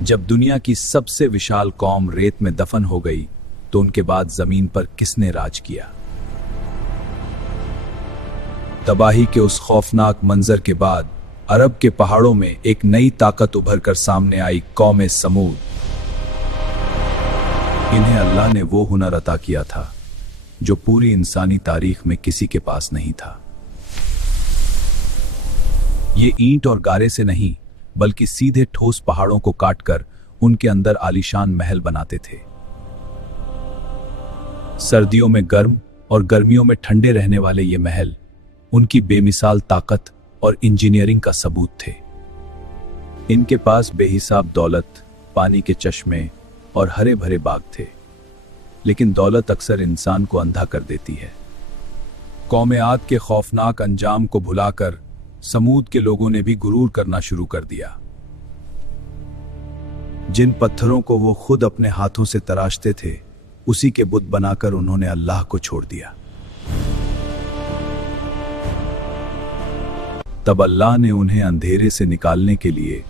जब दुनिया की सबसे विशाल कौम रेत में दफन हो गई तो उनके बाद जमीन पर किसने राज किया? तबाही के उस खौफनाक मंजर के बाद अरब के पहाड़ों में एक नई ताकत उभर कर सामने आई, कौम समूद। इन्हें अल्लाह ने वो हुनर अता किया था जो पूरी इंसानी तारीख में किसी के पास नहीं था। ये ईंट और गारे से नहीं बल्कि सीधे ठोस पहाड़ों को काटकर उनके अंदर आलीशान महल बनाते थे। सर्दियों में गर्म और गर्मियों में ठंडे रहने वाले ये महल उनकी बेमिसाल ताकत और इंजीनियरिंग का सबूत थे। इनके पास बेहिसाब दौलत, पानी के चश्मे और हरे भरे बाग थे, लेकिन दौलत अक्सर इंसान को अंधा कर देती है। कौम आद के खौफनाक अंजाम को भुलाकर समूद के लोगों ने भी गुरूर करना शुरू कर दिया। जिन पत्थरों को वो खुद अपने हाथों से तराशते थे, उसी के बुत बनाकर उन्होंने अल्लाह को छोड़ दिया। तब अल्लाह ने उन्हें अंधेरे से निकालने के लिए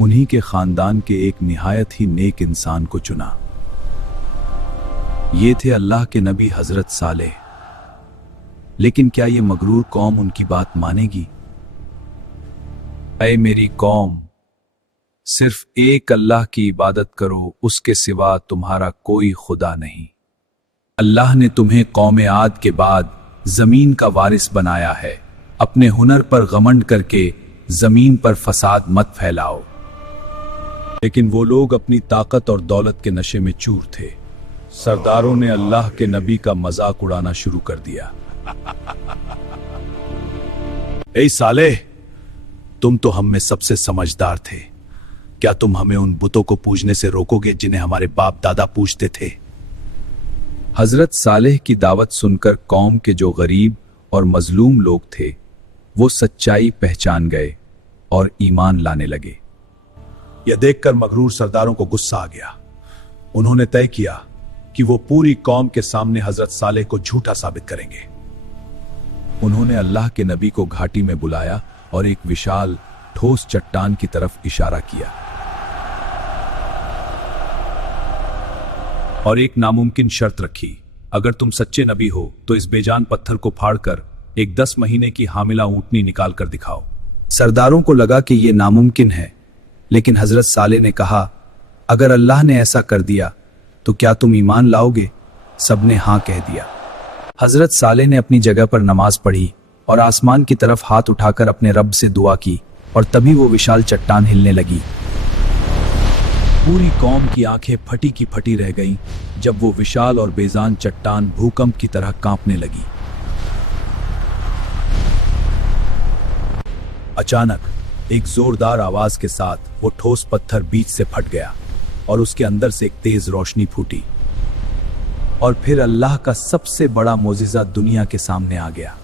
उन्हीं के खानदान के एक निहायत ही नेक इंसान को चुना। ये थे अल्लाह के नबी हजरत सालेह। लेकिन क्या ये मगरूर कौम उनकी बात मानेगी? ऐ मेरी कौम, सिर्फ एक अल्लाह की इबादत करो, उसके सिवा तुम्हारा कोई खुदा नहीं। अल्लाह ने तुम्हें कौम आद के बाद जमीन का वारिस बनाया है। अपने हुनर पर घमंड करके जमीन पर फसाद मत फैलाओ। लेकिन वो लोग अपनी ताकत और दौलत के नशे में चूर थे। सरदारों ने अल्लाह के नबी का मजाक उड़ाना शुरू कर दिया। ऐ सालेह, तुम तो हम में सबसे समझदार थे। क्या तुम हमें उन बुतों को पूजने से रोकोगे जिन्हें हमारे बाप दादा पूजते थे? हजरत सालेह की दावत सुनकर कौम के जो गरीब और मजलूम लोग थे वो सच्चाई पहचान गए और ईमान लाने लगे। यह देखकर मगरूर सरदारों को गुस्सा आ गया। उन्होंने तय किया कि वो पूरी कौम के सामने हजरत सालेह को झूठा साबित करेंगे। उन्होंने अल्लाह के नबी को घाटी में बुलाया और एक विशाल ठोस चट्टान की तरफ इशारा किया और एक नामुमकिन शर्त रखी। अगर तुम सच्चे नबी हो तो इस बेजान पत्थर को फाड़कर एक 10 महीने की हामिला ऊंटनी निकाल कर दिखाओ। सरदारों को लगा कि यह नामुमकिन है, लेकिन हजरत सालेह ने कहा, अगर अल्लाह ने ऐसा कर दिया तो क्या तुम ईमान लाओगे? सबने हां कह दिया। हजरत सालेह ने अपनी जगह पर नमाज पढ़ी और आसमान की तरफ हाथ उठाकर अपने रब से दुआ की और तभी वो विशाल चट्टान हिलने लगी। पूरी कौम की आंखें फटी की फटी रह गईं जब वो विशाल और बेजान चट्टान भूकंप की तरह कांपने लगी। अचानक एक जोरदार आवाज के साथ वो ठोस पत्थर बीच से फट गया और उसके अंदर से एक तेज रोशनी फूटी। और फिर अल्लाह का सबसे बड़ा मोजिज़ा दुनिया के सामने आ गया।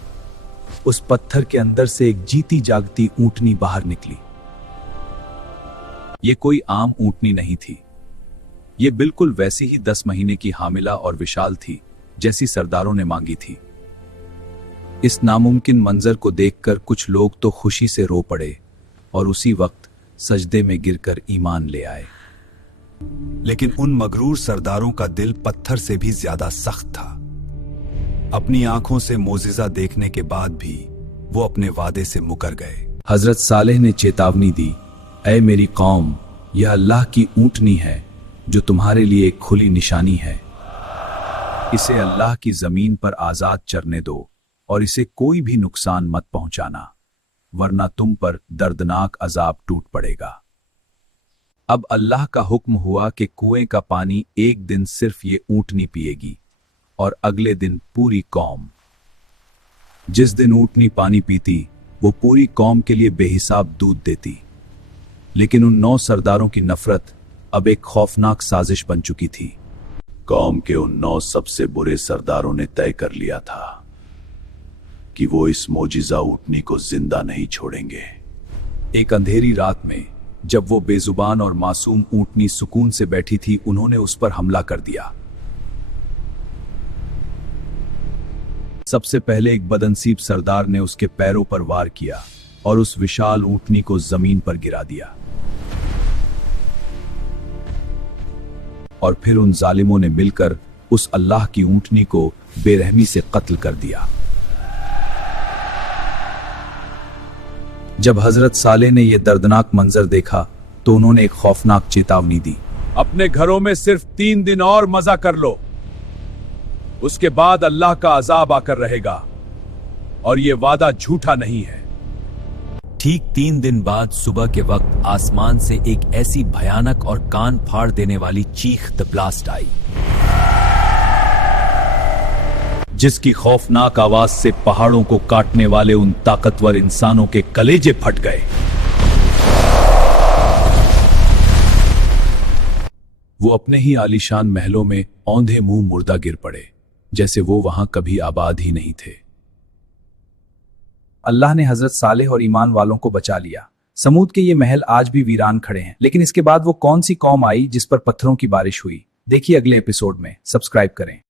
उस पत्थर के अंदर से एक जीती जागती ऊंटनी बाहर निकली। ये कोई आम ऊंटनी नहीं थी। ये बिल्कुल वैसी ही 10 महीने की हामिला और विशाल थी जैसी सरदारों ने मांगी थी। इस नामुमकिन मंजर को देखकर कुछ लोग तो खुशी से रो पड़े और उसी वक्त सजदे में गिरकर ईमान ले आए। लेकिन उन मगरूर सरदारों का दिल पत्थर से भी ज्यादा सख्त था। अपनी आंखों से मोजिज़ा देखने के बाद भी वो अपने वादे से मुकर गए। हजरत सालेह ने चेतावनी दी, ऐ मेरी कौम, यह अल्लाह की ऊंटनी है जो तुम्हारे लिए एक खुली निशानी है। इसे अल्लाह की जमीन पर आजाद चरने दो और इसे कोई भी नुकसान मत पहुंचाना, वरना तुम पर दर्दनाक अजाब टूट पड़ेगा। अब अल्लाह का हुक्म हुआ कि कुएं का पानी एक दिन सिर्फ ये ऊंटनी पिएगी और अगले दिन पूरी कौम। जिस दिन ऊंटनी पानी पीती वो पूरी कौम के लिए बेहिसाब दूध देती। लेकिन उन 9 सरदारों की नफरत अब एक खौफनाक साजिश बन चुकी थी। कौम के उन 9 सबसे बुरे सरदारों ने तय कर लिया था कि वो इस मोजिज़ा ऊंटनी को जिंदा नहीं छोड़ेंगे। एक अंधेरी रात में जब वो बेजुबान और मासूम ऊंटनी सुकून से बैठी थी, उन्होंने उस पर हमला कर दिया। सबसे पहले एक बदनसीब सरदार ने उसके पैरों पर वार किया और उस विशाल ऊंटनी को जमीन पर गिरा दिया। और फिर उन जालिमों ने मिलकर उस अल्लाह की ऊंटनी को बेरहमी से कत्ल कर दिया। जब हजरत सालेह ने यह दर्दनाक मंजर देखा तो उन्होंने एक खौफनाक चेतावनी दी। अपने घरों में सिर्फ 3 दिन और मजा कर लो, उसके बाद अल्लाह का अजाब आकर रहेगा और यह वादा झूठा नहीं है। ठीक 3 दिन बाद सुबह के वक्त आसमान से एक ऐसी भयानक और कान फाड़ देने वाली चीख द ब्लास्ट आई, जिसकी खौफनाक आवाज से पहाड़ों को काटने वाले उन ताकतवर इंसानों के कलेजे फट गए। वो अपने ही आलीशान महलों में औंधे मुंह मुर्दा गिर पड़े, जैसे वो वहां कभी आबाद ही नहीं थे। अल्लाह ने हजरत सालेह और ईमान वालों को बचा लिया। समूद के ये महल आज भी वीरान खड़े हैं, लेकिन इसके बाद वो कौन सी कौम आई जिस पर पत्थरों की बारिश हुई? देखिए अगले एपिसोड में। सब्सक्राइब करें।